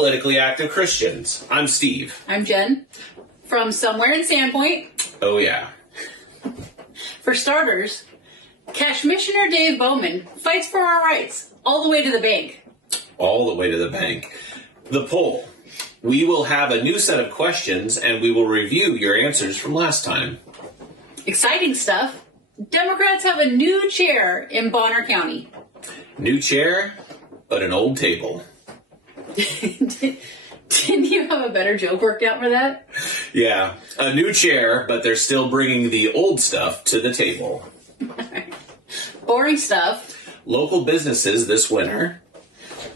politically active Christians. I'm Steve. I'm Jen. From somewhere in Sandpoint. Oh, yeah. For starters, Commissioner Dave Bowman fights for our rights all the way to the bank. All the way to the bank. The poll. We will have a new set of questions, and we will review your answers from last time. Exciting stuff. Democrats have a new chair in Bonner County. New chair, but an old table. Didn't you have a better joke worked out for that? Yeah, a new chair, but they're still bringing the old stuff to the table. Boring stuff. Local businesses this winter.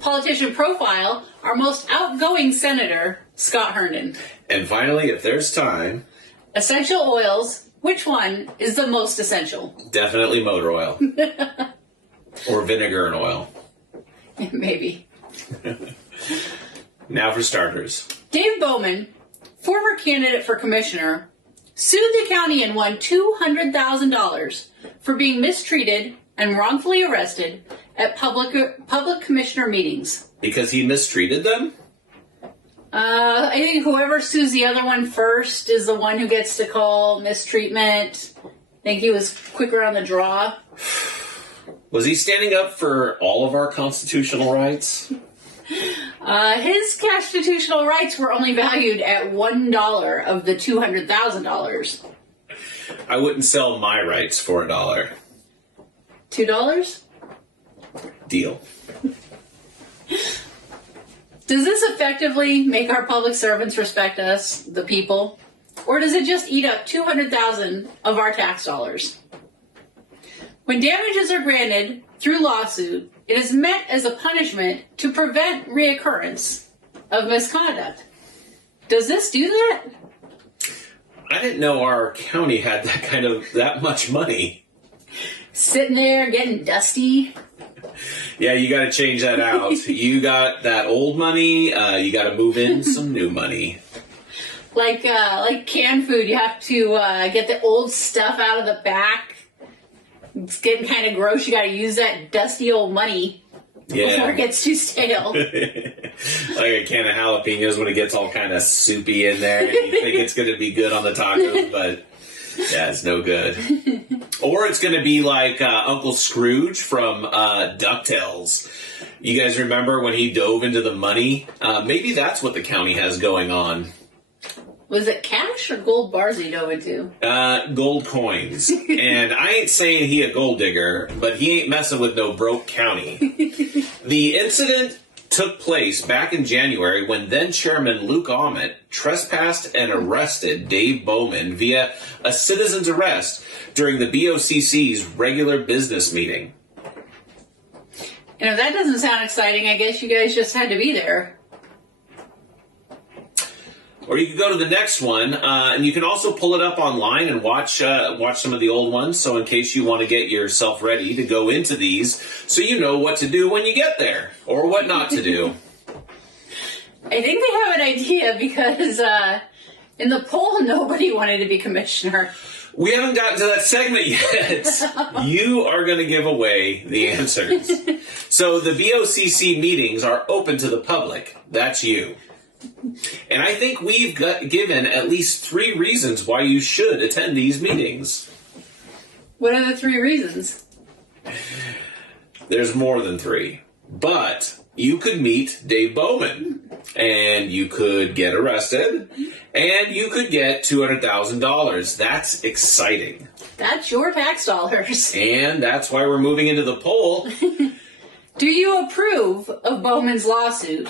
Politician profile, our most outgoing senator, Scott Herndon. And finally, if there's time... Essential oils, which one is the most essential? Definitely motor oil. Or vinegar and oil. Maybe. Now for starters. Dave Bowman, former candidate for commissioner, sued the county and won $200,000 for being mistreated and wrongfully arrested at public commissioner meetings. Because he mistreated them? I think whoever sues the other one first is the one who gets to call mistreatment. I think he was quicker on the draw. Was he standing up for all of our constitutional rights? His constitutional rights were only valued at $1 of the $200,000. I wouldn't sell my rights for $1. $2? Deal. Does this effectively make our public servants respect us, the people? Or does it just eat up $200,000 of our tax dollars? When damages are granted through lawsuit, it is meant as a punishment to prevent reoccurrence of misconduct. Does this do that? I didn't know our county had that much money. Sitting there getting dusty. Yeah, you got to change that out. You got that old money. You got to move in some new money. Like canned food, you have to get the old stuff out of the back. It's getting kind of gross. You got to use that dusty old money before it gets too stale. Like a can of jalapenos when it gets all kind of soupy in there. And you think it's going to be good on the tacos, but yeah, it's no good. Or it's going to be like Uncle Scrooge from DuckTales. You guys remember when he dove into the money? Maybe that's what the county has going on. Was it cash or gold bars he dove into? Gold coins. And I ain't saying he a gold digger, but he ain't messing with no broke county. The incident took place back in January when then-Chairman Luke Ament trespassed and arrested Dave Bowman via a citizen's arrest during the BOCC's regular business meeting. You know, that doesn't sound exciting. I guess you guys just had to be there. Or you could go to the next one, and you can also pull it up online and watch some of the old ones, so in case you want to get yourself ready to go into these, so you know what to do when you get there, or what not to do. I think they have an idea because in the poll, nobody wanted to be commissioner. We haven't gotten to that segment yet. You are going to give away the answers. So the BOCC meetings are open to the public. That's you. And I think we've given at least 3 reasons why you should attend these meetings. What are the 3 reasons? There's more than 3. But you could meet Dave Bowman, and you could get arrested, and you could get $200,000. That's exciting. That's your tax dollars. And that's why we're moving into the poll. Do you approve of Bowman's lawsuit?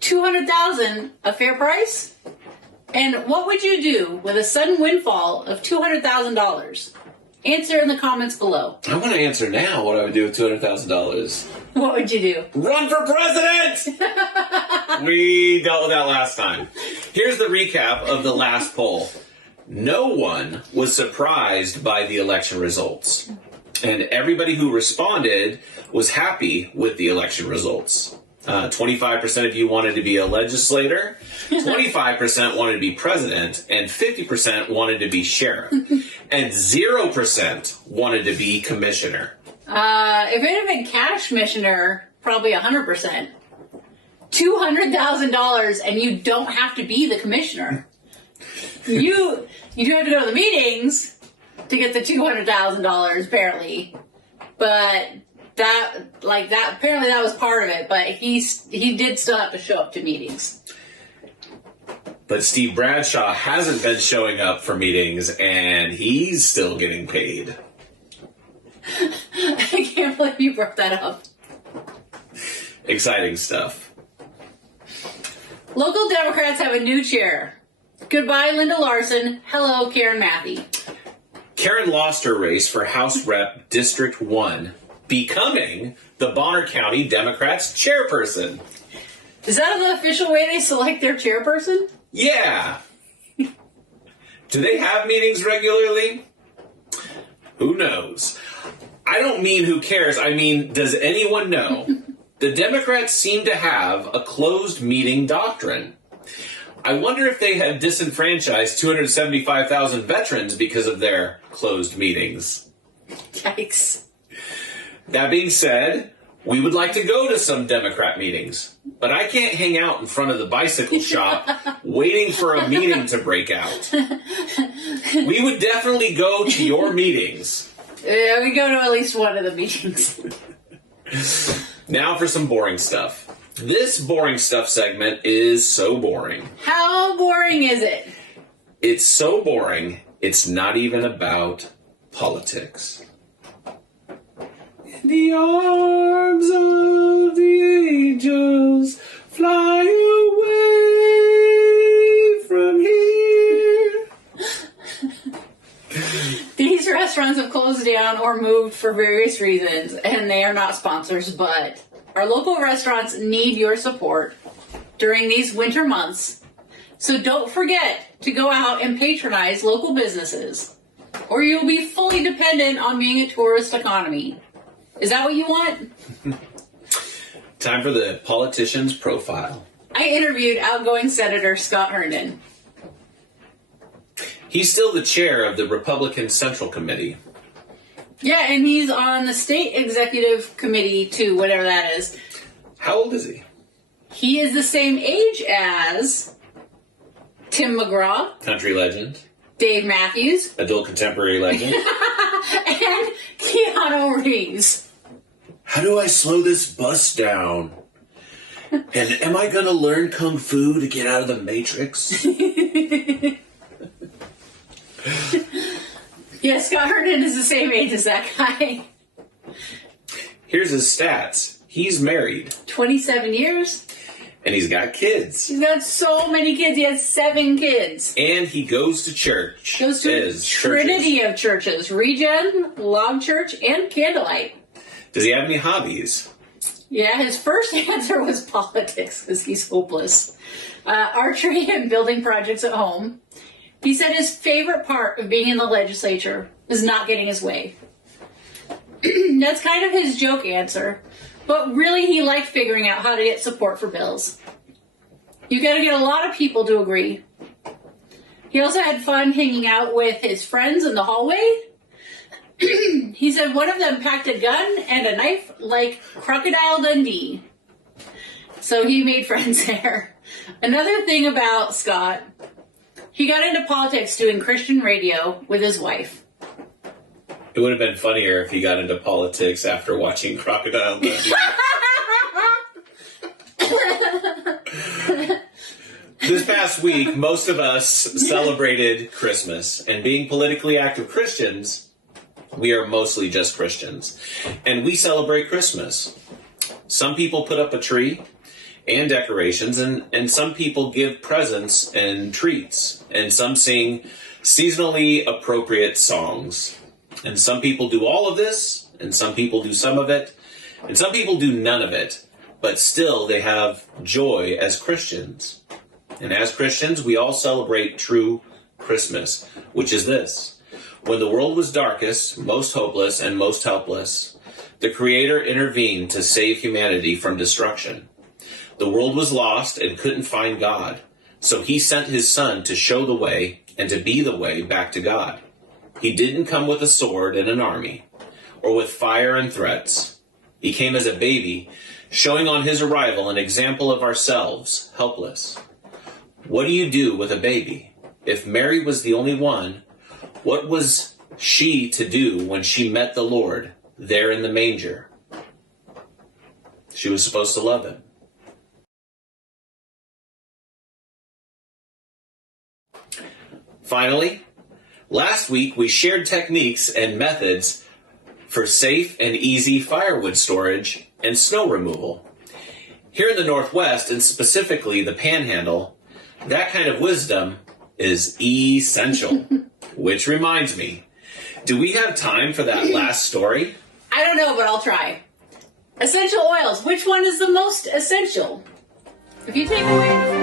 $200,000 a fair price? And what would you do with a sudden windfall of $200,000? Answer in the comments below. I want to answer now what I would do with $200,000. What would you do? Run for president! We dealt with that last time. Here's the recap of the last poll. No one was surprised by the election results. And everybody who responded was happy with the election results. 25% of you wanted to be a legislator, 25% wanted to be president, and 50% wanted to be sheriff, and 0% wanted to be commissioner. If it had been cash commissioner, probably 100%. $200,000 and you don't have to be the commissioner. You do have to go to the meetings to get the $200,000 apparently, but apparently that was part of it. But he did still have to show up to meetings. But Steve Bradshaw hasn't been showing up for meetings, and he's still getting paid. I can't believe you brought that up. Exciting stuff. Local Democrats have a new chair. Goodbye, Linda Larson. Hello, Karen Matthey. Karen lost her race for House Rep District 1, becoming the Bonner County Democrats chairperson. Is that the official way they select their chairperson? Yeah. Do they have meetings regularly? Who knows? I don't mean who cares. I mean, does anyone know? The Democrats seem to have a closed meeting doctrine. I wonder if they have disenfranchised 275,000 veterans because of their closed meetings. Yikes. That being said, we would like to go to some Democrat meetings, but I can't hang out in front of the bicycle shop waiting for a meeting to break out. We would definitely go to your meetings. Yeah, we go to at least one of the meetings. Now for some boring stuff. This boring stuff segment is so boring. How boring is it? It's so boring, it's not even about politics. In the arms of the angels, fly away from here. These restaurants have closed down or moved for various reasons, and they are not sponsors, but our local restaurants need your support during these winter months. So don't forget to go out and patronize local businesses, or you'll be fully dependent on being a tourist economy. Is that what you want? Time for the politician's profile. I interviewed outgoing Senator Scott Herndon. He's still the chair of the Republican Central Committee. Yeah, and he's on the state executive committee too, whatever that is. How old is he? He is the same age as Tim McGraw, Country legend. Dave Matthews, Adult contemporary legend. and Keanu Reeves. How do I slow this bus down? And am I going to learn Kung Fu to get out of the Matrix? Yeah, Scott Herndon is the same age as that guy. Here's his stats. He's married. 27 years. And he's got kids. He's got so many kids. He has 7 kids. And he goes to church. Goes to a trinity of churches. Regen, Log Church, and Candlelight. Does he have any hobbies? Yeah, his first answer was politics, because he's hopeless. Archery and building projects at home. He said his favorite part of being in the legislature is not getting his way. That's kind of his joke answer. But really, he liked figuring out how to get support for bills. You gotta get a lot of people to agree. He also had fun hanging out with his friends in the hallway. He said one of them packed a gun and a knife like Crocodile Dundee. So he made friends there. Another thing about Scott, he got into politics doing Christian radio with his wife. It would have been funnier if he got into politics after watching Crocodile Dundee. This past week, most of us celebrated Christmas. And being politically active Christians, we are mostly just Christians. And we celebrate Christmas. Some people put up a tree and decorations, and some people give presents and treats. And some sing seasonally appropriate songs. And some people do all of this, and some people do some of it, and some people do none of it. But still, they have joy as Christians. And as Christians, we all celebrate true Christmas, which is this. When the world was darkest, most hopeless, and most helpless, the Creator intervened to save humanity from destruction. The world was lost and couldn't find God, so He sent His Son to show the way and to be the way back to God. He didn't come with a sword and an army, or with fire and threats. He came as a baby, showing on his arrival an example of ourselves, helpless. What do you do with a baby? If Mary was the only one, what was she to do when she met the Lord there in the manger? She was supposed to love him. Finally, last week we shared techniques and methods for safe and easy firewood storage and snow removal. Here in the Northwest, and specifically the Panhandle, that kind of wisdom is essential. Which reminds me, do we have time for that last story? I don't know, but I'll try. Essential oils. Which one is the most essential? If you take away